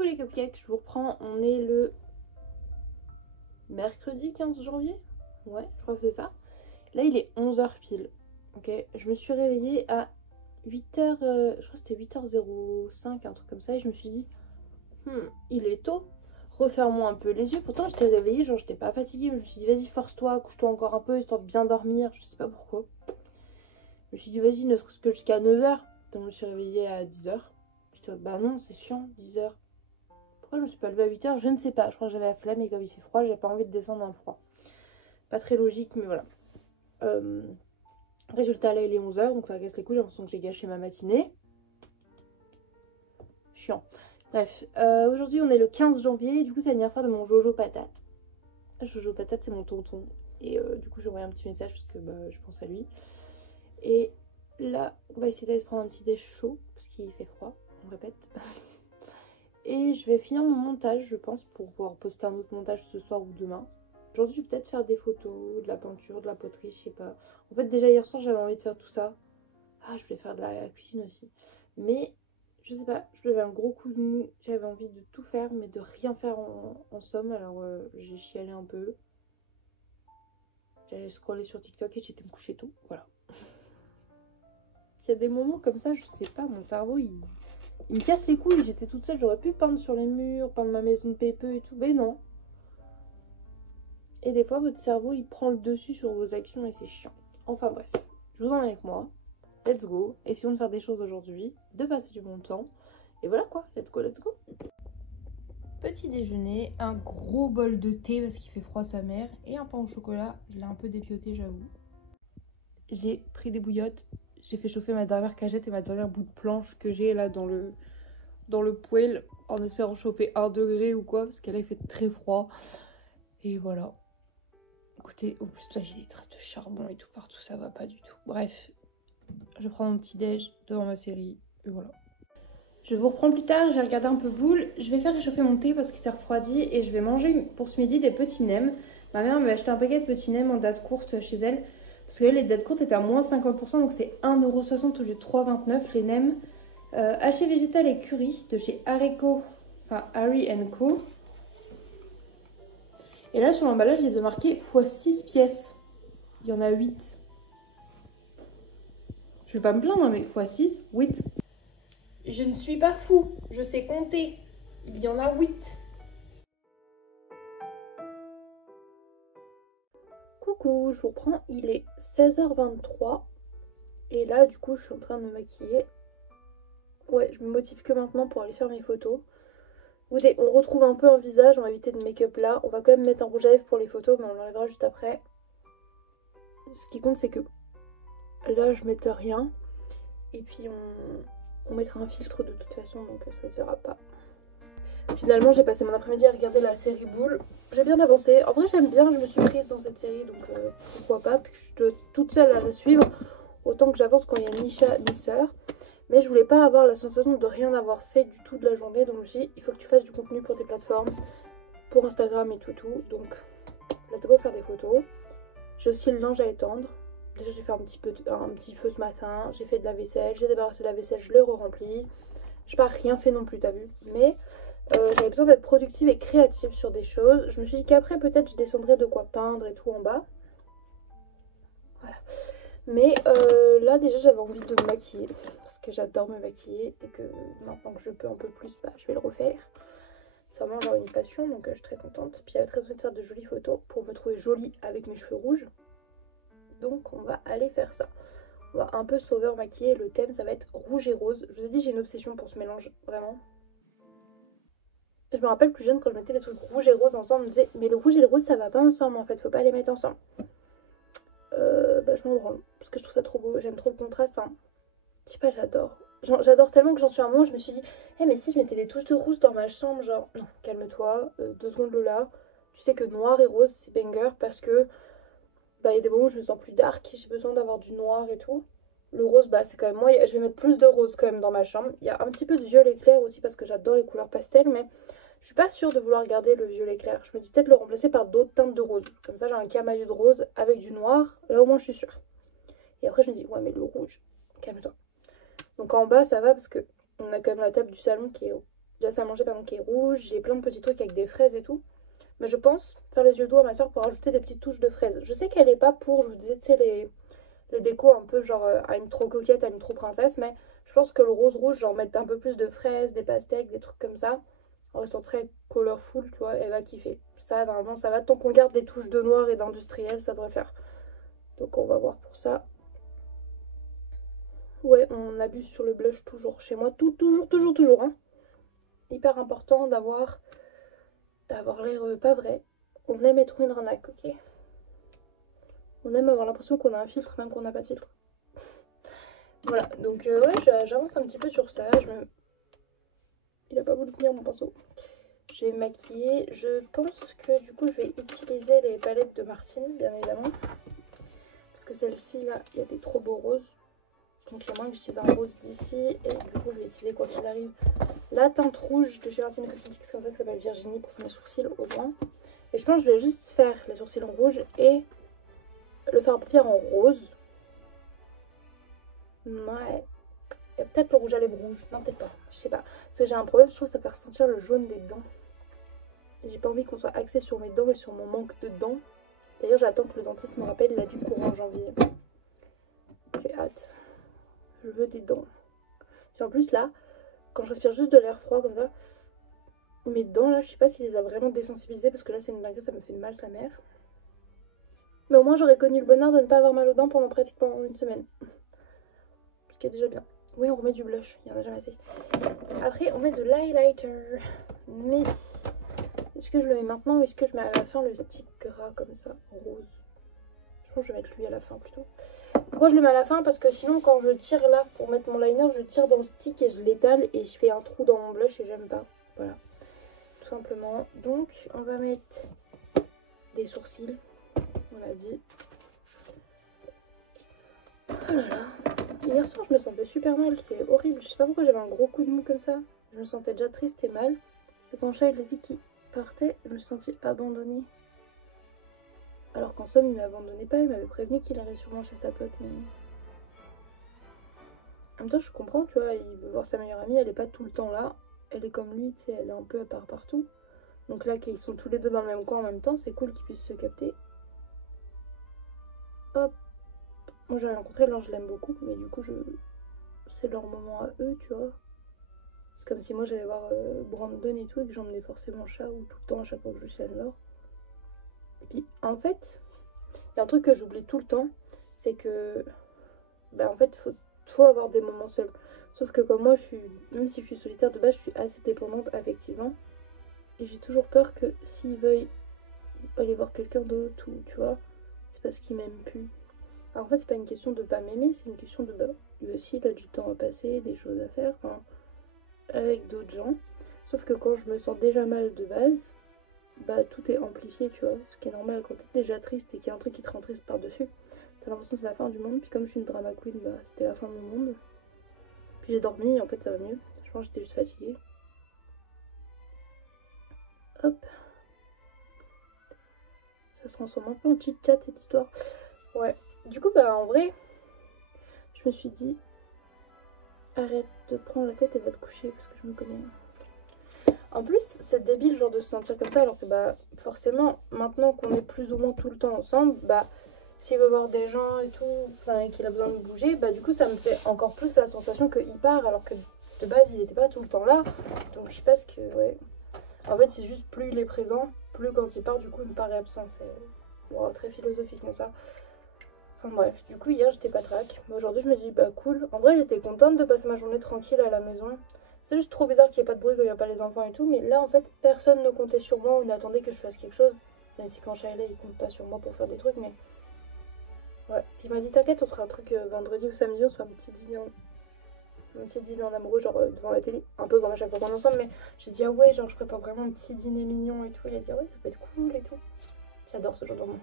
Coucou les cupcakes, je vous reprends, on est le mercredi 15 janvier. Ouais, je crois que c'est ça. Là il est 11h pile. Ok, je me suis réveillée à 8h, je crois que c'était 8h05, un truc comme ça. Et je me suis dit, il est tôt, referme-moi un peu les yeux. Pourtant j'étais réveillée, genre j'étais pas fatiguée. Mais je me suis dit, vas-y force-toi, couche-toi encore un peu, histoire de bien dormir. Je sais pas pourquoi. Je me suis dit, vas-y, ne serait-ce que jusqu'à 9h. Donc je me suis réveillée à 10h. J'étais, bah non, c'est chiant, 10h. Pourquoi je me suis pas levée à 8h? Je ne sais pas. Je crois que j'avais la flemme et comme il fait froid, j'avais pas envie de descendre dans le froid. Pas très logique, mais voilà. Résultat, là, il est 11h, donc ça casse les couilles. J'ai l'impression que j'ai gâché ma matinée. Chiant. Bref, aujourd'hui, on est le 15 janvier. Et du coup, c'est l'anniversaire de mon Jojo Patate. Jojo Patate, c'est mon tonton. Et du coup, j'ai envoyé un petit message parce que je pense à lui. Et là, on va essayer d'aller se prendre un petit déj chaud parce qu'il fait froid. On répète. Et je vais finir mon montage, je pense, pour pouvoir poster un autre montage ce soir ou demain. Aujourd'hui, peut-être faire des photos, de la peinture, de la poterie, je sais pas. En fait, déjà hier soir, j'avais envie de faire tout ça. Ah, je voulais faire de la cuisine aussi. Mais, je sais pas, j'avais un gros coup de mou. J'avais envie de tout faire, mais de rien faire en somme. Alors, j'ai chialé un peu. J'avais scrollé sur TikTok et j'étais me coucher tôt. Voilà. Il y a des moments comme ça, je sais pas, mon cerveau, il me casse les couilles. J'étais toute seule, j'aurais pu peindre sur les murs, peindre ma maison de pépeux et tout. Mais non. Et des fois, votre cerveau, il prend le dessus sur vos actions et c'est chiant. Enfin bref, je vous emmène avec moi. Let's go. Essayons de faire des choses aujourd'hui, de passer du bon temps. Et voilà quoi, let's go, let's go. Petit déjeuner, un gros bol de thé parce qu'il fait froid sa mère. Et un pain au chocolat, je l'ai un peu dépioté, j'avoue. J'ai pris des bouillottes. J'ai fait chauffer ma dernière cagette et ma dernière bout de planche que j'ai là dans le poêle. En espérant choper 1 degré ou quoi, parce qu'elle a fait très froid. Et voilà. Écoutez, en plus là j'ai des traces de charbon et tout partout, ça va pas du tout. Bref, je prends mon petit déj devant ma série et voilà. Je vous reprends plus tard, j'ai regardé un peu Boule. Je vais faire réchauffer mon thé parce qu'il s'est refroidi et je vais manger pour ce midi des petits nems. Ma mère m'avait acheté un paquet de petits nems en date courte chez elle. Parce que les dates courtes étaient à moins 50%, donc c'est 1,60€ au lieu de 3,29€ les nems. Haché végétal et curry de chez Hareko, enfin Harry Co. Et là sur l'emballage, il est de marqué x6 pièces. Il y en a 8. Je vais pas me plaindre, mais x6, 8. Je ne suis pas fou, je sais compter. Il y en a 8. Coucou, je vous reprends, il est 16h23. Et là, du coup, je suis en train de me maquiller. Ouais, je me motive que maintenant pour aller faire mes photos. Écoutez, on retrouve un peu un visage, on va éviter de make-up là. On va quand même mettre un rouge à lèvres pour les photos, mais on l'enlèvera juste après. Ce qui compte, c'est que là, je mette rien. Et puis, on mettra un filtre de toute façon, donc ça se verra pas. Finalement, j'ai passé mon après-midi à regarder la série Boule. J'ai bien avancé. En vrai, j'aime bien, je me suis prise dans cette série, donc pourquoi pas. Puis je suis toute seule à la suivre, autant que j'avance quand il y a ni chat ni sœur. Mais je voulais pas avoir la sensation de rien avoir fait du tout de la journée, donc je me suis dit, il faut que tu fasses du contenu pour tes plateformes, pour Instagram et tout. Donc, let's go faire des photos. J'ai aussi le linge à étendre. Déjà, j'ai fait un petit feu ce matin. J'ai fait de la vaisselle, j'ai débarrassé la vaisselle, je l'ai re-remplie. J'ai pas rien fait non plus, t'as vu. Mais j'avais besoin d'être productive et créative sur des choses. Je me suis dit qu'après, peut-être, je descendrais de quoi peindre et tout en bas. Voilà. Mais là, déjà, j'avais envie de me maquiller. Parce que j'adore me maquiller. Et que maintenant que je peux un peu plus, je vais le refaire. C'est vraiment genre une passion, donc je suis très contente. Puis j'avais très envie de faire de jolies photos pour me trouver jolie avec mes cheveux rouges. Donc on va aller faire ça. On va un peu sauveur maquiller. Le thème, ça va être rouge et rose. Je vous ai dit, j'ai une obsession pour ce mélange, vraiment. Je me rappelle plus jeune, quand je mettais les trucs rouge et rose ensemble, on me disait, mais le rouge et le rose, ça va pas ensemble en fait, faut pas les mettre ensemble. Je m'en branle, parce que je trouve ça trop beau, j'aime trop le contraste. Enfin, je sais pas, j'adore. J'adore tellement que j'en suis à un moment où je me suis dit, mais si je mettais des touches de rouge dans ma chambre, genre, non, calme-toi, 2 secondes Lola. Tu sais que noir et rose, c'est banger parce que il y a des moments où je me sens plus dark, j'ai besoin d'avoir du noir et tout. Le rose, c'est quand même moi, je vais mettre plus de rose quand même dans ma chambre. Il y a un petit peu de violet clair aussi parce que j'adore les couleurs pastel, mais je suis pas sûre de vouloir garder le violet clair. Je me dis peut-être le remplacer par d'autres teintes de rose. Comme ça, j'ai un camailleux de rose avec du noir. Là, au moins, je suis sûre. Et après, je me dis, ouais, mais le rouge, calme-toi. Donc en bas, ça va parce que on a quand même la table du salon qui est de salle à manger pardon, qui est rouge. J'ai plein de petits trucs avec des fraises et tout. Mais je pense faire les yeux doux à ma soeur pour ajouter des petites touches de fraises. Je sais qu'elle est pas pour, je vous disais, tu sais, les décos un peu genre I'm trop coquette, I'm trop princesse. Mais je pense que le rose rouge, genre mettre un peu plus de fraises, des pastèques, des trucs comme ça, en restant très colorful, tu vois, elle va kiffer. Ça, normalement, ça va. Tant qu'on garde des touches de noir et d'industriel, ça devrait faire. Donc on va voir pour ça. Ouais, on abuse sur le blush toujours chez moi. Toujours, hein. Hyper important d'avoir l'air pas vrai. On aime être une arnaque, ok. On aime avoir l'impression qu'on a un filtre, même qu'on n'a pas de filtre. Voilà, donc ouais, j'avance un petit peu sur ça. Il a pas voulu tenir mon pinceau. Je vais maquiller. Je pense que du coup, je vais utiliser les palettes de Martine, bien évidemment. Parce que celle-ci, là, il y a des trop beaux roses. Donc il y a moins que j'utilise un rose d'ici. Et du coup, je vais utiliser, quoi qu'il arrive, la teinte rouge de chez Martine Cosmetics, comme ça, qui s'appelle Virginie, pour faire mes sourcils au moins. Et je pense que je vais juste faire les sourcils en rouge et le fard à paupières en rose. Ouais. Et peut-être le rouge à lèvres rouge. Non, peut-être pas. Je sais pas. Parce que j'ai un problème, je trouve que ça fait ressentir le jaune des dents. Et j'ai pas envie qu'on soit axé sur mes dents et sur mon manque de dents. D'ailleurs, j'attends que le dentiste me rappelle, il a dit courant janvier. J'ai hâte. Je veux des dents. Et en plus, là, quand je respire juste de l'air froid comme ça, mes dents, là, je sais pas s'il les a vraiment désensibilisées parce que là, c'est une dinguerie, ça me fait mal sa mère. Mais au moins, j'aurais connu le bonheur de ne pas avoir mal aux dents pendant pratiquement une semaine. Ce qui est déjà bien. Oui, on remet du blush, il y en a jamais assez. Après, on met de l'highlighter. Mais est-ce que je le mets maintenant ou est-ce que je mets à la fin le stick gras comme ça, rose? Je pense que je vais mettre lui à la fin plutôt. Pourquoi je le mets à la fin? Parce que sinon, quand je tire là pour mettre mon liner, je tire dans le stick et je l'étale et je fais un trou dans mon blush et j'aime pas. Voilà, tout simplement. Donc, on va mettre des sourcils, on l'a dit. Oh là là. Hier soir, je me sentais super mal, c'est horrible. Je sais pas pourquoi j'avais un gros coup de mou comme ça. Je me sentais déjà triste et mal. Et quand Charles a dit qu'il partait, je me suis sentie abandonnée. Alors qu'en somme, il m'abandonnait pas, il m'avait prévenu qu'il allait sûrement chez sa pote. Mais en même temps, je comprends, tu vois, il veut voir sa meilleure amie, elle est pas tout le temps là. Elle est comme lui, tu sais, elle est un peu à part partout. Donc là, qu'ils sont tous les deux dans le même coin en même temps, c'est cool qu'ils puissent se capter. Hop. Moi, j'ai rencontré, alors je l'aime beaucoup, mais du coup, c'est leur moment à eux, tu vois. C'est comme si moi j'allais voir Brandon et tout et que j'emmenais forcément chat ou tout le temps à chaque fois que je suis à Laure. Et puis en fait, il y a un truc que j'oublie tout le temps, c'est que bah en fait faut avoir des moments seuls. Sauf que comme moi même si je suis solitaire de base, je suis assez dépendante affectivement. Et j'ai toujours peur que s'il veuille aller voir quelqu'un d'autre ou tu vois, c'est parce qu'il m'aime plus. Alors en fait c'est pas une question de pas m'aimer, c'est une question de bah lui aussi il a du temps à passer, des choses à faire. Enfin, avec d'autres gens. Sauf que quand je me sens déjà mal de base, bah tout est amplifié, tu vois. Ce qui est normal quand t'es déjà triste et qu'il y a un truc qui te rend triste par-dessus. T'as l'impression que c'est la fin du monde. Puis comme je suis une drama queen, bah c'était la fin de mon monde. Puis j'ai dormi et en fait ça va mieux. Je pense que j'étais juste fatiguée. Hop. Ça se transforme un peu en chit-chat cette histoire. Ouais. Du coup, bah en vrai, je me suis dit, arrête de prendre la tête et va te coucher parce que je me connais. En plus, c'est débile genre de se sentir comme ça alors que bah forcément, maintenant qu'on est plus ou moins tout le temps ensemble, bah s'il veut voir des gens et tout, enfin et qu'il a besoin de bouger, bah du coup ça me fait encore plus la sensation qu'il part alors que de base il n'était pas tout le temps là. Donc je sais pas ce que... Ouais. En fait c'est juste plus il est présent, plus quand il part du coup il me paraît absent. C'est wow, très philosophique, n'est-ce pas? Enfin bref, du coup hier j'étais pas track. Mais aujourd'hui je me dis bah cool. En vrai j'étais contente de passer ma journée tranquille à la maison. C'est juste trop bizarre qu'il n'y ait pas de bruit quand il n'y a pas les enfants et tout. Mais là en fait personne ne comptait sur moi ou n'attendait que je fasse quelque chose. Même si quand Shaila il compte pas sur moi pour faire des trucs. Mais ouais. Puis il m'a dit t'inquiète on fera un truc vendredi ou samedi. On se fait un petit dîner en amoureux genre devant la télé. Un peu comme à chaque fois qu'on est ensemble. Mais j'ai dit ah ouais genre je prépare vraiment un petit dîner mignon et tout. Il a dit ah ouais ça peut être cool et tout. J'adore ce genre de moment.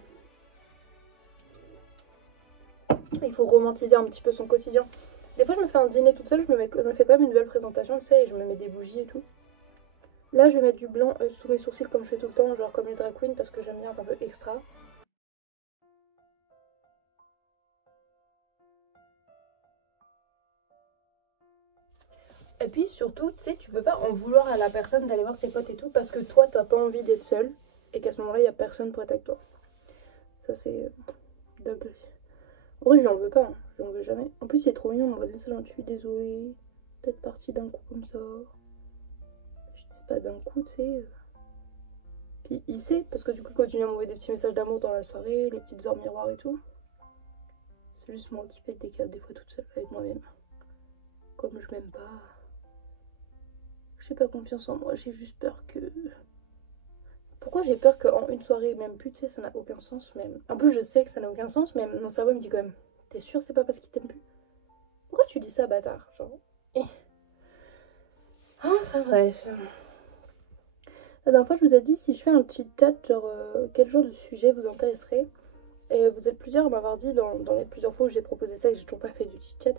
Il faut romantiser un petit peu son quotidien. Des fois, je me fais un dîner toute seule, je me fais quand même une belle présentation, tu sais, et je me mets des bougies et tout. Là, je vais mettre du blanc sous mes sourcils comme je fais tout le temps, genre comme les drag queens, parce que j'aime bien être un peu extra. Et puis surtout, tu sais, tu peux pas en vouloir à la personne d'aller voir ses potes et tout parce que toi, t'as pas envie d'être seule et qu'à ce moment-là, il y a personne pour être avec toi. Ça, c'est dingue. En vrai, je lui en veux pas, hein. Je lui en veux jamais. En plus, il est trop mignon, mon voisin, ça, j'en suis désolée. Peut-être parti d'un coup comme ça. Je dis pas d'un coup, tu sais. Puis il sait, parce que du coup, il continue à m'envoyer des petits messages d'amour dans la soirée, les petites heures miroirs et tout. C'est juste moi qui pète des câbles des fois toute seule avec moi-même. Comme je m'aime pas. J'ai pas confiance en moi, j'ai juste peur que. Pourquoi j'ai peur qu'en une soirée, même plus, tu sais, ça n'a aucun sens, même. En plus, je sais que ça n'a aucun sens, mais mon cerveau me dit quand même, t'es sûr c'est pas parce qu'il t'aime plus? Pourquoi tu dis ça, bâtard? Genre. Eh. Enfin bref. La dernière fois, je vous ai dit si je fais un petit chat, genre quel genre de sujet vous intéresserait. Et vous êtes plusieurs à m'avoir dit dans les plusieurs fois où j'ai proposé ça et que j'ai toujours pas fait du petit chat,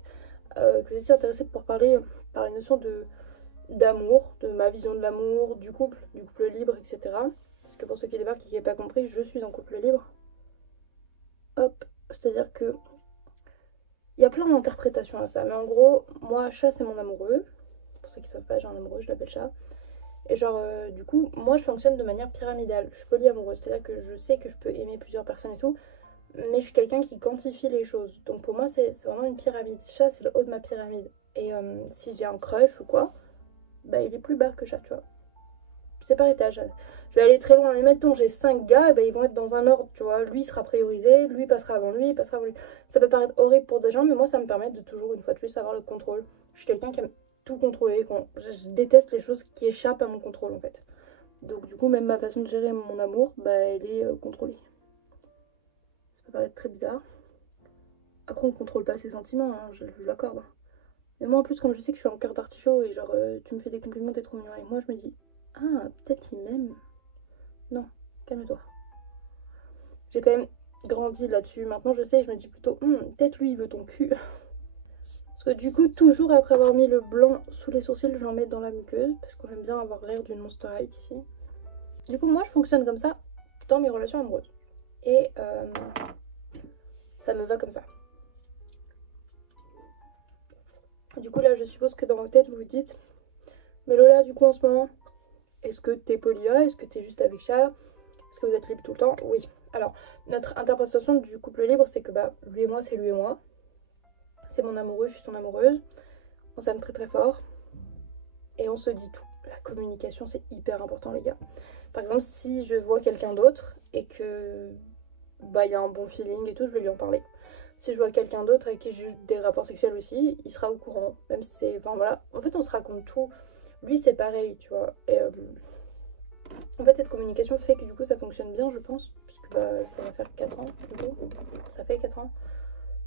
que vous étiez intéressés pour parler par les notions d'amour, de ma vision de l'amour, du couple libre, etc. Parce que pour ceux qui débarquent et qui n'avaient pas compris, je suis en couple libre. Hop, c'est-à-dire que il y a plein d'interprétations à ça, mais en gros, moi, Chat, c'est mon amoureux. Pour ceux qui savent pas, j'ai un amoureux, je l'appelle Chat. Et genre, du coup, moi, je fonctionne de manière pyramidale. Je suis polyamoureuse, c'est-à-dire que je sais que je peux aimer plusieurs personnes et tout, mais je suis quelqu'un qui quantifie les choses. Donc pour moi, c'est vraiment une pyramide. Chat, c'est le haut de ma pyramide. Et si j'ai un crush ou quoi, bah il est plus bas que Chat, tu vois. C'est par étage. Je vais aller très loin. Mais mettons, j'ai 5 gars, et ben, ils vont être dans un ordre, tu vois. Lui sera priorisé, lui passera avant lui, il passera avant lui. Ça peut paraître horrible pour des gens, mais moi, ça me permet de toujours, une fois de plus, avoir le contrôle. Je suis quelqu'un qui aime tout contrôler. Je déteste les choses qui échappent à mon contrôle, en fait. Donc, du coup, même ma façon de gérer mon amour, bah, elle est contrôlée. Ça peut paraître très bizarre. Après, on contrôle pas ses sentiments, hein, je l'accorde. Mais moi, en plus, comme je sais que je suis en cœur d'artichaut et genre, tu me fais des compliments, t'es trop mignon avec moi, je me dis, ah, peut-être il m'aime. Non, calme-toi. J'ai quand même grandi là-dessus. Maintenant, je sais, je me dis plutôt, peut-être lui, il veut ton cul. Parce que du coup, toujours après avoir mis le blanc sous les sourcils, je l'en mets dans la muqueuse. Parce qu'on aime bien avoir l'air d'une Monster High ici. Du coup, moi, je fonctionne comme ça dans mes relations amoureuses. Et ça me va comme ça. Du coup, là, je suppose que dans votre tête, vous vous dites, mais Lola, du coup, en ce moment, est-ce que t'es polia? Est-ce que t'es juste avec Chat? Est-ce que vous êtes libre tout le temps? Oui. Alors, notre interprétation du couple libre, c'est que bah, lui et moi, c'est lui et moi. C'est mon amoureux, je suis son amoureuse. On s'aime très très fort. Et on se dit tout. La communication, c'est hyper important, les gars. Par exemple, si je vois quelqu'un d'autre et que bah il y a un bon feeling et tout, je vais lui en parler. Si je vois quelqu'un d'autre avec qui j'ai eu des rapports sexuels aussi, il sera au courant. Même si c'est. Enfin voilà. En fait, on se raconte tout. Lui, c'est pareil, tu vois. Et en fait, cette communication fait que du coup, ça fonctionne bien, je pense. Puisque bah, ça va faire 4 ans, du coup. Ça fait 4 ans.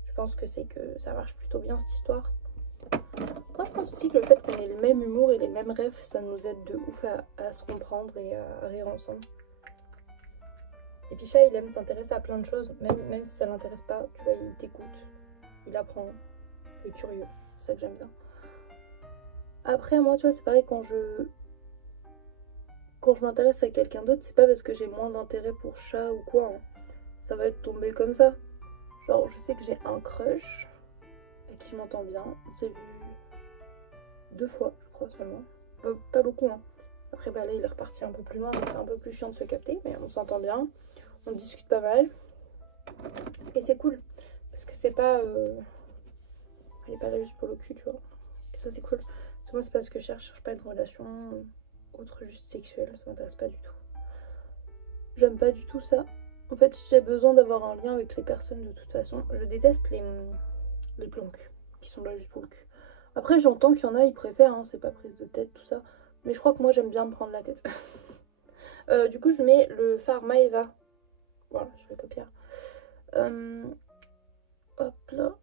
Je pense que c'est que ça marche plutôt bien, cette histoire. Moi, je pense aussi que le fait qu'on ait le même humour et les mêmes rêves, ça nous aide de ouf à se comprendre et à rire ensemble. Et puis Chat, il aime s'intéresser à plein de choses, même si ça l'intéresse pas, tu vois, il t'écoute, il apprend, il est curieux, c'est ça que j'aime bien. Après, moi, tu vois, c'est pareil, quand je m'intéresse à quelqu'un d'autre, c'est pas parce que j'ai moins d'intérêt pour Chat ou quoi, hein. Ça va être tombé comme ça. Genre, je sais que j'ai un crush avec qui je m'entends bien, on s'est vu 2 fois, je crois seulement. Pas beaucoup, hein. Après, bah là, il est reparti un peu plus loin, donc c'est un peu plus chiant de se capter, mais on s'entend bien, on discute pas mal. Et c'est cool, parce que c'est pas... Elle est pas là juste pour le cul, tu vois. Et ça, c'est cool. Parce que moi, c'est pas ce que je cherche pas une relation autre, juste sexuelle, ça m'intéresse pas du tout. J'aime pas du tout ça. En fait, j'ai besoin d'avoir un lien avec les personnes de toute façon. Je déteste les plans cul, qui sont là juste pour le cul. Après, j'entends qu'il y en a, ils préfèrent, hein, c'est pas prise de tête, tout ça. Mais je crois que moi, j'aime bien me prendre la tête. Du coup, je mets le fard Maeva. Voilà, je vais copier. Hop là.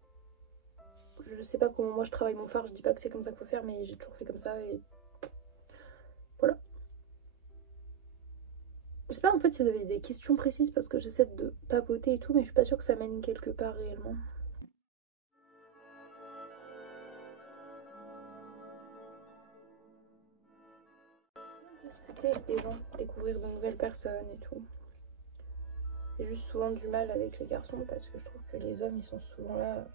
Je sais pas comment moi je travaille mon fard, je dis pas que c'est comme ça qu'il faut faire, mais j'ai toujours fait comme ça et voilà. Je sais pas en fait si vous avez des questions précises parce que j'essaie de papoter et tout, mais je suis pas sûre que ça mène quelque part réellement. Discuter avec des gens, découvrir de nouvelles personnes et tout. J'ai juste souvent du mal avec les garçons parce que je trouve que les hommes ils sont souvent là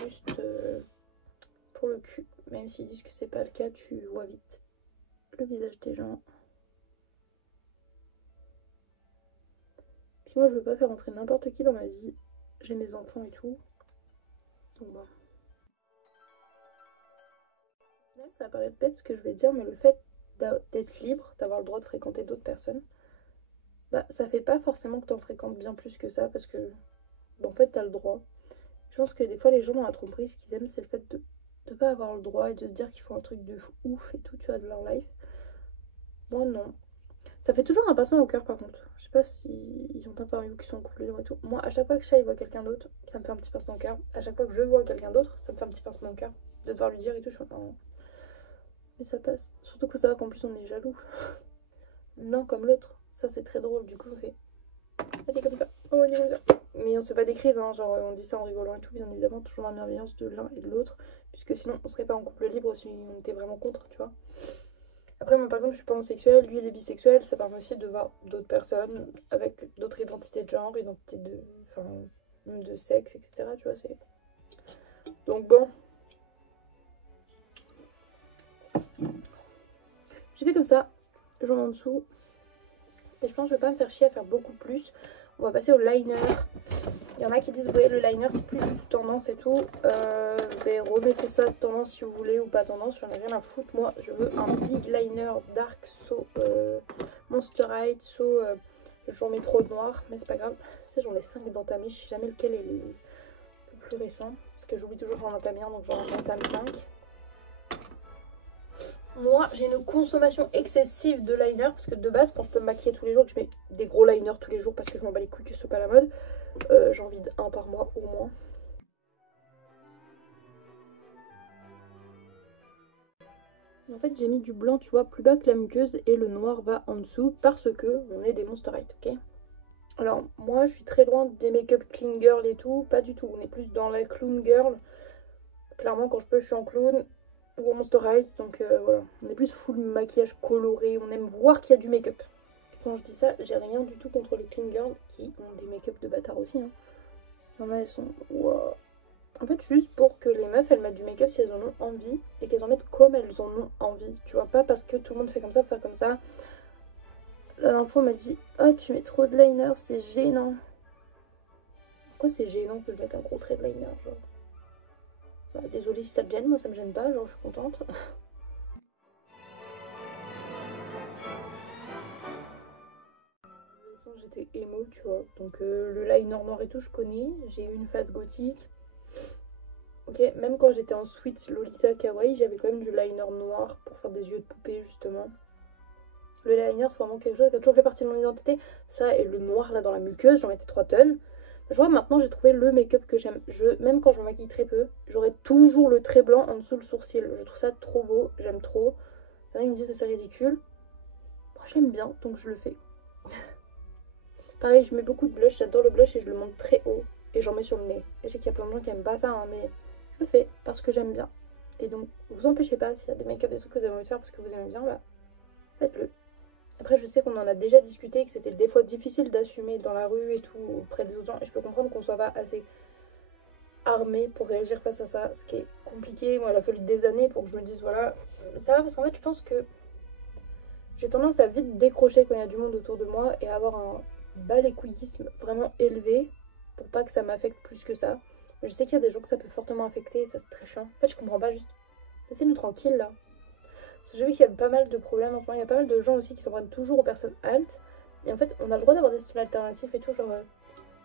juste pour le même s'ils disent que c'est pas le cas, tu vois vite le visage des gens. Puis moi je veux pas faire entrer n'importe qui dans ma vie, j'ai mes enfants et tout, donc bon. Ça paraît bête ce que je vais dire, mais le fait d'être libre, d'avoir le droit de fréquenter d'autres personnes, bah ça fait pas forcément que t'en fréquentes bien plus que ça, parce que bah, en fait t'as le droit. Je pense que des fois les gens dans la tromperie, ce qu'ils aiment c'est le fait de pas avoir le droit et de se dire qu'ils font un truc de ouf et tout, tu vois, de leur life. Moi non. Ça fait toujours un pincement au cœur par contre. Je sais pas si ils ont parmi vous qui sont en couple libre et tout. Moi, à chaque fois que Shai voit quelqu'un d'autre, ça me fait un petit pincement au cœur. À chaque fois que je vois quelqu'un d'autre, ça me fait un petit pincement au cœur. De devoir lui dire et tout, je suis en... Mais ça passe. Surtout qu'il faut savoir qu'en plus on est jaloux. L'un comme l'autre. Ça c'est très drôle. Du coup on fait. On dit comme ça. Oh, on dit comme ça. Mais on se fait pas des crises, hein. Genre on dit ça en rigolant et tout, bien évidemment, toujours dans la bienveillance de l'un et de l'autre. Puisque sinon on serait pas en couple libre si on était vraiment contre, tu vois. Après, moi par exemple, je suis pansexuelle, lui il est bisexuel, ça permet aussi de voir d'autres personnes avec d'autres identités de genre, identité de. Enfin, même de sexe, etc. Tu vois, c'est. Donc bon. J'ai fait comme ça, jaune en dessous. Et je pense que je vais pas me faire chier à faire beaucoup plus. On va passer au liner. Il y en a qui disent, ouais, le liner c'est plus du tout tendance et tout. Ben, remettez ça de tendance si vous voulez ou pas tendance, j'en ai rien à foutre. Moi, je veux un big liner dark, so Monsterite, so. J'en mets trop de noir, mais c'est pas grave. Tu sais, j'en ai 5 d'entamés, je sais jamais lequel est le plus récent. Parce que j'oublie toujours j'en entame un, donc j'en entame 5. Moi, j'ai une consommation excessive de liner parce que de base, quand je peux me maquiller tous les jours, que je mets des gros liners tous les jours parce que je m'en bats les couilles que ce soit pas la mode, j'en vide un par mois au moins. En fait, j'ai mis du blanc, tu vois, plus bas que la muqueuse et le noir va en dessous parce que on est des Monsterite, ok? Alors, moi, je suis très loin des make-up clean girl et tout, pas du tout. On est plus dans la clown girl. Clairement, quand je peux, je suis en clown ou en Monsterite, donc voilà. On est plus full maquillage coloré, on aime voir qu'il y a du make-up. Quand je dis ça, j'ai rien du tout contre les clean girls qui ont des make-up de bâtard aussi. Hein. Il y en a, elles sont. Wow. En fait, juste pour que les meufs elles mettent du make-up si elles en ont envie et qu'elles en mettent comme elles en ont envie. Tu vois, pas parce que tout le monde fait comme ça, faire comme ça. La dernière fois, on m'a dit, oh, tu mets trop de liner, c'est gênant. Pourquoi c'est gênant que je mette un gros trait de liner, genre bah, désolée si ça te gêne, moi ça me gêne pas, genre je suis contente. J'étais émo, tu vois. Donc le liner noir et tout, je connais. J'ai eu une phase gothique. Ok, même quand j'étais en sweat Lolita Kawaii, j'avais quand même du liner noir pour faire des yeux de poupée, justement. Le liner, c'est vraiment quelque chose qui a toujours fait partie de mon identité. Ça et le noir là dans la muqueuse, j'en mettais 3 tonnes. Je vois maintenant j'ai trouvé le make-up que j'aime. Même quand je me maquille très peu, j'aurai toujours le trait blanc en dessous le sourcil. Je trouve ça trop beau, j'aime trop. Il y en a qui me disent que c'est ridicule. Moi j'aime bien, donc je le fais. Pareil, je mets beaucoup de blush, j'adore le blush et je le monte très haut. Et j'en mets sur le nez. Et je sais qu'il y a plein de gens qui aiment pas ça, hein, mais je le fais parce que j'aime bien. Et donc, vous empêchez pas, s'il y a des make-up, des trucs que vous avez envie de faire parce que vous aimez bien, bah, faites-le. Après, je sais qu'on en a déjà discuté, que c'était des fois difficile d'assumer dans la rue et tout, auprès des autres gens. Et je peux comprendre qu'on soit pas assez armé pour réagir face à ça, ce qui est compliqué. Moi, il a fallu des années pour que je me dise, voilà, ça va, parce qu'en fait, je pense que j'ai tendance à vite décrocher quand il y a du monde autour de moi et à avoir un bas l'écouillisme vraiment élevé pour pas que ça m'affecte plus que ça. Je sais qu'il y a des gens que ça peut fortement affecter et ça c'est très chiant. En fait, je comprends pas juste. Laissez-nous tranquille là. Parce que j'ai vu qu'il y a pas mal de problèmes en ce moment. Il y a pas mal de gens aussi qui s'en prennent toujours aux personnes altes. Et en fait, on a le droit d'avoir des styles alternatifs et tout. Genre,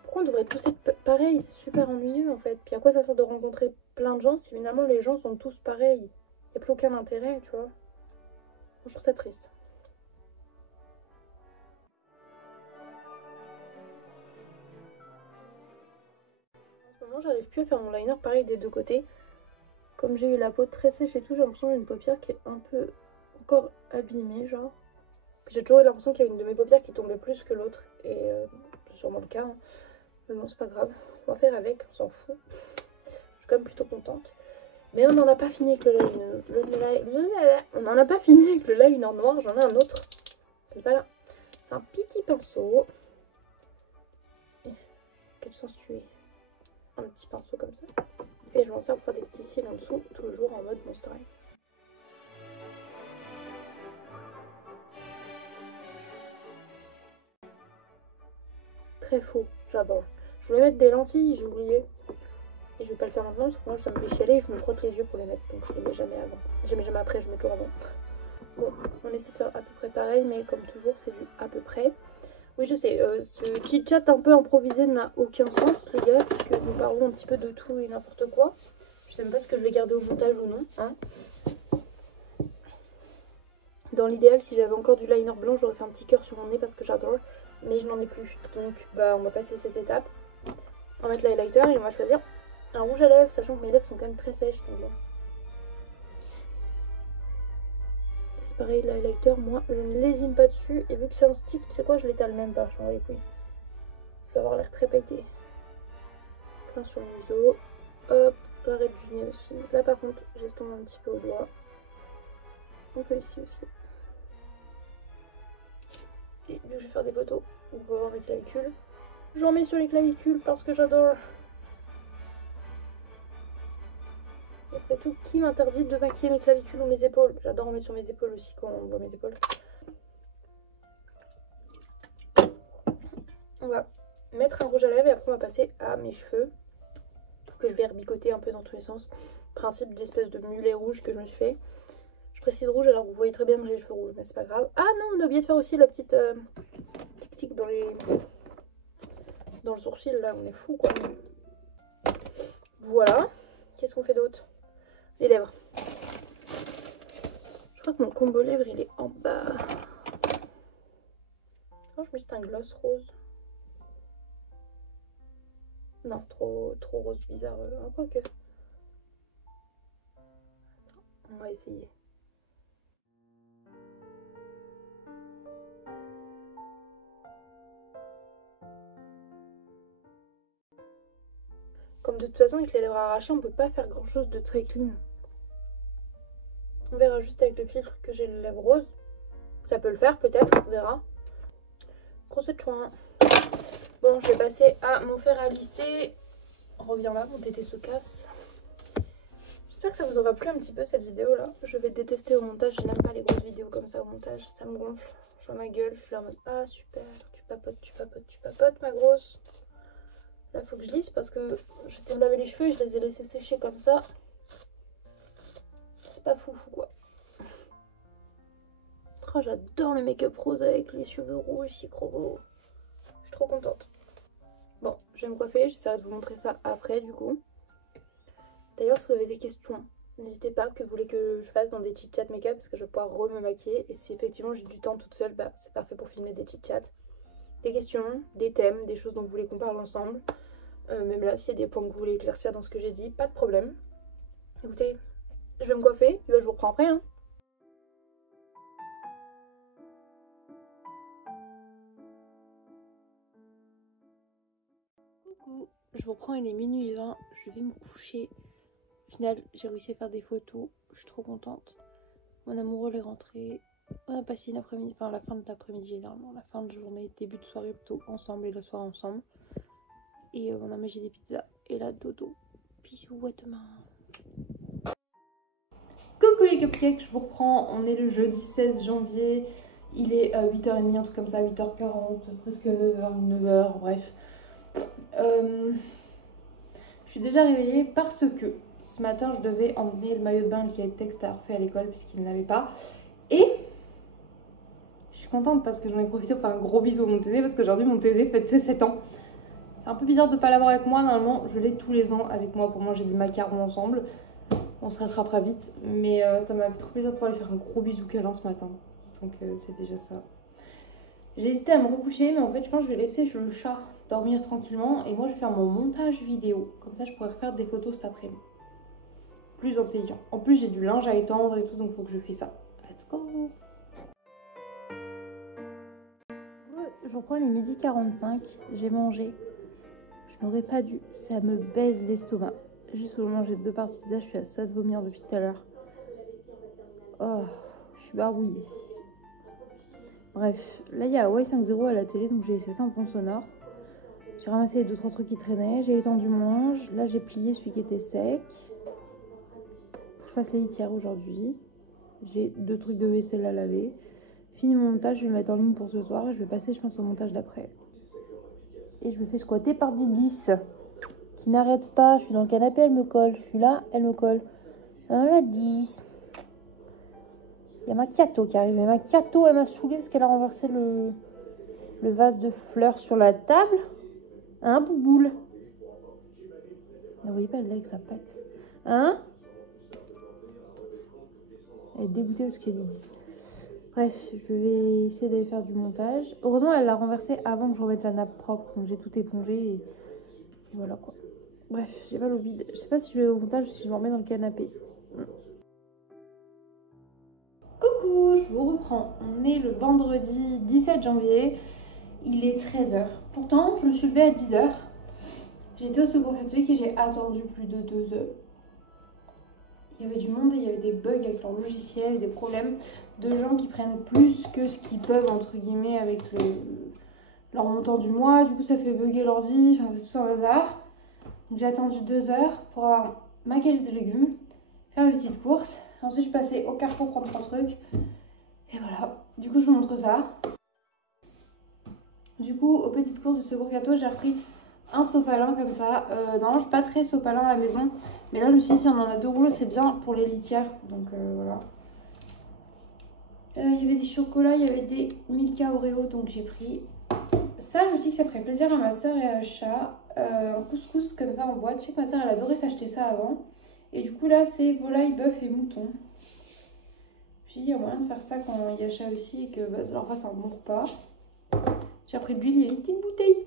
pourquoi on devrait tous être pareils? C'est super ennuyeux en fait. Puis à quoi ça sert de rencontrer plein de gens si finalement les gens sont tous pareils? Il n'y a plus aucun intérêt, tu vois. Je trouve ça triste. En ce moment, j'arrive plus à faire mon liner pareil des deux côtés. Comme j'ai eu la peau très sèche et tout, j'ai l'impression d'une paupière qui est un peu encore abîmée, genre. J'ai toujours eu l'impression qu'il y avait une de mes paupières qui tombait plus que l'autre. Et c'est sûrement le cas. Hein. Mais bon, c'est pas grave. On va faire avec, on s'en fout. Je suis quand même plutôt contente. Mais on n'en a pas fini avec le liner. On n'en a pas fini avec le liner noir. J'en ai un autre. Comme ça, là. C'est un petit pinceau. Quel sens tu es? Un petit pinceau comme ça. Et je vais en servir pour faire des petits cils en dessous, toujours en mode Monsterite. très faux. J'adore. Je voulais mettre des lentilles, j'ai oublié. Et je vais pas le faire maintenant parce que moi ça me fait chialer et je me frotte les yeux pour les mettre. Donc je les mets jamais avant. Je les mets jamais après, je mets toujours avant. Bon, on essaie de faire à peu près pareil, mais comme toujours c'est du à peu près. Oui, je sais, ce chit chat un peu improvisé n'a aucun sens, les gars, puisque nous parlons un petit peu de tout et n'importe quoi. Je sais même pas ce que je vais garder au montage ou non, hein. Dans l'idéal, si j'avais encore du liner blanc, j'aurais fait un petit cœur sur mon nez parce que j'adore, mais je n'en ai plus. Donc, bah, on va passer cette étape. On va mettre l'highlighter et on va choisir un rouge à lèvres, sachant que mes lèvres sont quand même très sèches. Donc bon. C'est pareil, l'highlighter, moi, je ne lésine pas dessus. Et vu que c'est un stick, tu sais quoi, je l'étale même pas, je m'en vais les couilles. Je vais avoir l'air très pailleté. Plein sur le museau. Hop, l'arrêt du nez aussi. Là, par contre, j'estompe un petit peu au doigt. Un peu ici aussi. Et vu que je vais faire des photos, on va voir mes clavicules. J'en mets sur les clavicules parce que j'adore. Après tout, qui m'interdit de maquiller mes clavicules ou mes épaules? J'adore en mettre sur mes épaules aussi quand on voit mes épaules. On va mettre un rouge à lèvres et après on va passer à mes cheveux que je vais rebicoter un peu dans tous les sens. Principe d'espèce de mulet rouge que je me suis fait. Je précise rouge alors vous voyez très bien que j'ai les cheveux rouges, mais c'est pas grave. Ah non, on a oublié de faire aussi la petite tic-tic dans le sourcil là, on est fou quoi. Voilà. Qu'est-ce qu'on fait d'autre? Les lèvres. Je crois que mon combo lèvres il est en bas. Oh, je mets juste un gloss rose. Non, trop rose bizarre. Quoique. On va essayer. Comme de toute façon avec les lèvres arrachées on peut pas faire grand chose de très clean. On verra juste avec le filtre que j'ai les lèvres roses. Ça peut le faire peut-être, on verra. Grosse de chouin. Bon, je vais passer à mon fer à lisser. Reviens là, mon tété se casse. J'espère que ça vous aura plu un petit peu cette vidéo là. Je vais détester au montage, je n'aime pas les grosses vidéos comme ça au montage, ça me gonfle. Je vois ma gueule, je suis là en mode ah super, tu papotes, tu papotes, tu papotes ma grosse. Là faut que je lisse parce que j'étais me laver les cheveux et je les ai laissés sécher comme ça. C'est pas foufou quoi. Oh, j'adore le make-up rose avec les cheveux rouges, c'est trop beau. Je suis trop contente. Bon, je vais me coiffer, j'essaierai de vous montrer ça après du coup. D'ailleurs, si vous avez des questions, n'hésitez pas, que vous voulez que je fasse dans des chit-chats make-up parce que je vais pouvoir me maquiller. Et si effectivement j'ai du temps toute seule, bah, c'est parfait pour filmer des chit-chats. Des questions, des thèmes, des choses dont vous voulez qu'on parle ensemble. Même là, s'il y a des points que vous voulez éclaircir dans ce que j'ai dit, pas de problème. Écoutez, je vais me coiffer, puis bah, je vous reprends après. Hein. Coucou, je vous reprends, il est minuit 20, je vais me coucher. Au final, j'ai réussi à faire des photos, je suis trop contente. Mon amoureux est rentré. On a passé une après-midi, enfin la fin de l'après-midi généralement, la fin de journée, début de soirée plutôt ensemble et le soir ensemble. Et on a mangé des pizzas et là dodo. Bisous, à demain. Coucou les cupcakes, je vous reprends, on est le jeudi 16 janvier. Il est 8h30, un truc comme ça, 8h40, presque 9h, 9h, bref. Je suis déjà réveillée parce que ce matin je devais emmener le maillot de bain qui a été texte à refait à l'école puisqu'il n'avait pas. Et je suis contente parce que j'en ai profité pour faire un gros bisou à mon Thésée parce qu'aujourd'hui mon Thésée fête ses 7 ans. C'est un peu bizarre de ne pas l'avoir avec moi, normalement je l'ai tous les ans avec moi pour manger des macarons ensemble. On se rattrapera vite, mais ça m'a fait trop plaisir de pouvoir lui faire un gros bisou câlin ce matin. Donc c'est déjà ça. J'ai hésité à me recoucher, mais en fait je pense que je vais laisser le chat dormir tranquillement et moi je vais faire mon montage vidéo. Comme ça je pourrais refaire des photos cet après-midi. Plus intelligent. En plus j'ai du linge à étendre et tout, donc il faut que je fasse ça. Let's go! Je reprends les midi 45, j'ai mangé. Je n'aurais pas dû, ça me baise l'estomac. Juste au manger 2 parts de pizza, je suis à ça de vomir depuis tout à l'heure. Oh, je suis barbouillée. Bref, là il y a Hawaii 5.0 à la télé, donc j'ai laissé ça en fond sonore. J'ai ramassé les 2-3 trucs qui traînaient, j'ai étendu mon linge. Là j'ai plié celui qui était sec. Faut que je fasse les litières aujourd'hui. J'ai 2 trucs de vaisselle à laver. Fini mon montage, je vais le mettre en ligne pour ce soir et je vais passer je pense au montage d'après. Et je me fais squatter par Didis. Qui n'arrête pas. Je suis dans le canapé, elle me colle. Je suis là, elle me colle. Elle a 10. Il y a Macchiato qui arrive. Mais Macchiato, elle m'a saoulée parce qu'elle a renversé le vase de fleurs sur la table. Hein, Bouboule? Vous voyez pas, elle est là avec sa patte. Hein? Elle est dégoûtée parce qu'il y a des 10. Bref, je vais essayer d'aller faire du montage. Heureusement, elle l'a renversé avant que je remette la nappe propre. Donc j'ai tout épongé et voilà quoi. Bref, j'ai mal au bide. Je sais pas si je vais au montage ou si je me remets dans le canapé. Coucou, je vous reprends. On est le vendredi 17 janvier. Il est 13h. Pourtant, je me suis levée à 10h. J'ai été au secours catholique et j'ai attendu plus de 2 heures. Il y avait du monde et il y avait des bugs avec leur logiciel, des problèmes de gens qui prennent plus que ce qu'ils peuvent, entre guillemets, avec leur montant du mois. Du coup, ça fait bugger l'ordi. Enfin, c'est tout un bazar. Donc, j'ai attendu 2 heures pour avoir ma caisse de légumes, faire mes petites courses. Ensuite, je suis passée au Carrefour prendre 3 trucs. Et voilà. Du coup, je vous montre ça. Du coup, aux petites courses du secours catho, j'ai repris un sopalin comme ça. Non, je suis pas très sopalin à la maison. Mais là, je me suis dit, si on en a 2 rouleaux, c'est bien pour les litières. Donc voilà. Il y avait des chocolats, il y avait des Milka Oreo. Donc j'ai pris ça. Je me suis dit que ça ferait plaisir à ma soeur et à Chat. Un couscous comme ça en boîte. Je sais que ma soeur, elle adorait s'acheter ça avant. Et du coup, là, c'est volaille, bœuf et mouton. Puis il y a moyen de faire ça quand il y a Chat aussi et que ça leur fasse un bon repas. J'ai pris de l'huile, il y a une petite bouteille.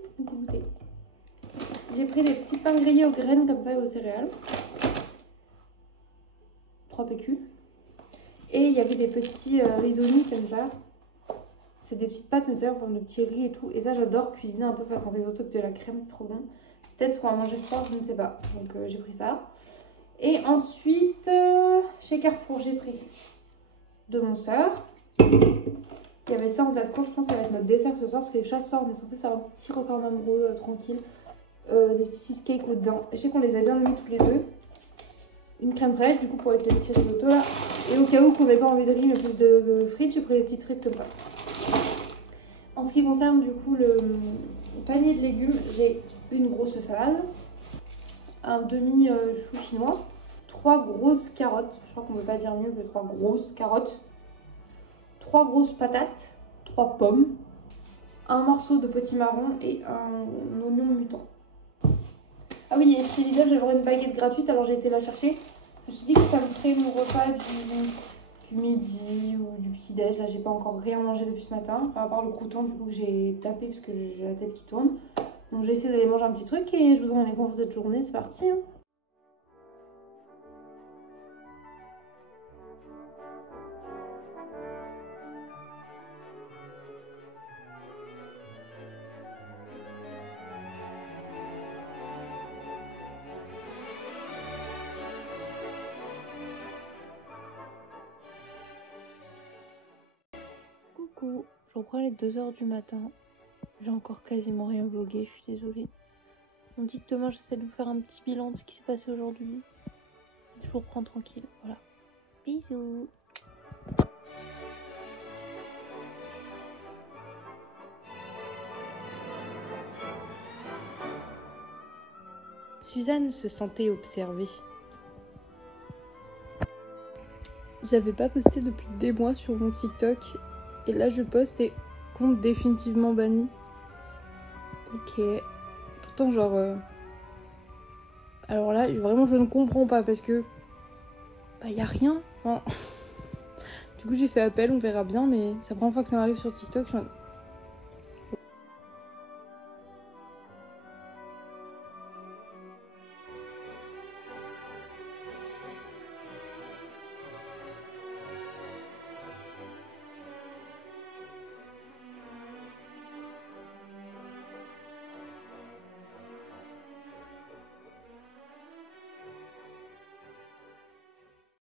J'ai pris des petits pains grillés aux graines comme ça et aux céréales. 3 PQ. Et il y avait des petits risottis comme ça. C'est des petites pâtes, mais c'est en forme de petits riz et tout. Et ça, j'adore cuisiner un peu façon risotto avec de la crème, c'est trop bon. Peut-être ce qu'on va manger ce soir, je ne sais pas. Donc j'ai pris ça. Et ensuite, chez Carrefour, j'ai pris de Monster. Il y avait ça en plat de course, je pense que ça va être notre dessert ce soir. Parce que chaque soir, on est censé faire un petit repas en amoureux tranquille. Des petits cheesecakes au daim. Je sais qu'on les a bien mis tous les deux. Une crème fraîche, du coup, pour être les petits risottos là. Et au cas où qu'on n'ait pas envie de riz, mais plus de frites, j'ai pris des petites frites comme ça. En ce qui concerne du coup le panier de légumes, j'ai une grosse salade, un demi-chou chinois, 3 grosses carottes, je crois qu'on ne peut pas dire mieux que 3 grosses carottes, 3 grosses patates, 3 pommes, un morceau de potimarron et un oignon mutant. Ah oui, et chez Lidl, j'avais une baguette gratuite, alors j'ai été la chercher. Je me suis dit que ça me ferait mon repas du midi ou du petit-déj. Là, j'ai pas encore rien mangé depuis ce matin, enfin, à part le crouton du coup que j'ai tapé parce que j'ai la tête qui tourne. Donc j'ai essayé d'aller manger un petit truc et je vous emmène pour cette journée, c'est parti hein. Coucou, je reprends les 2 heures du matin. J'ai encore quasiment rien vlogué, je suis désolée. On dit que demain j'essaie de vous faire un petit bilan de ce qui s'est passé aujourd'hui. Je vous reprends tranquille, voilà. Bisous. Suzanne se sentait observée. J'avais pas posté depuis des mois sur mon TikTok. Et là je poste et compte définitivement banni. Ok. Pourtant genre... Alors là vraiment je ne comprends pas parce que... Bah y a rien. Enfin... Du coup j'ai fait appel, on verra bien. Mais c'est la première fois que ça m'arrive sur TikTok.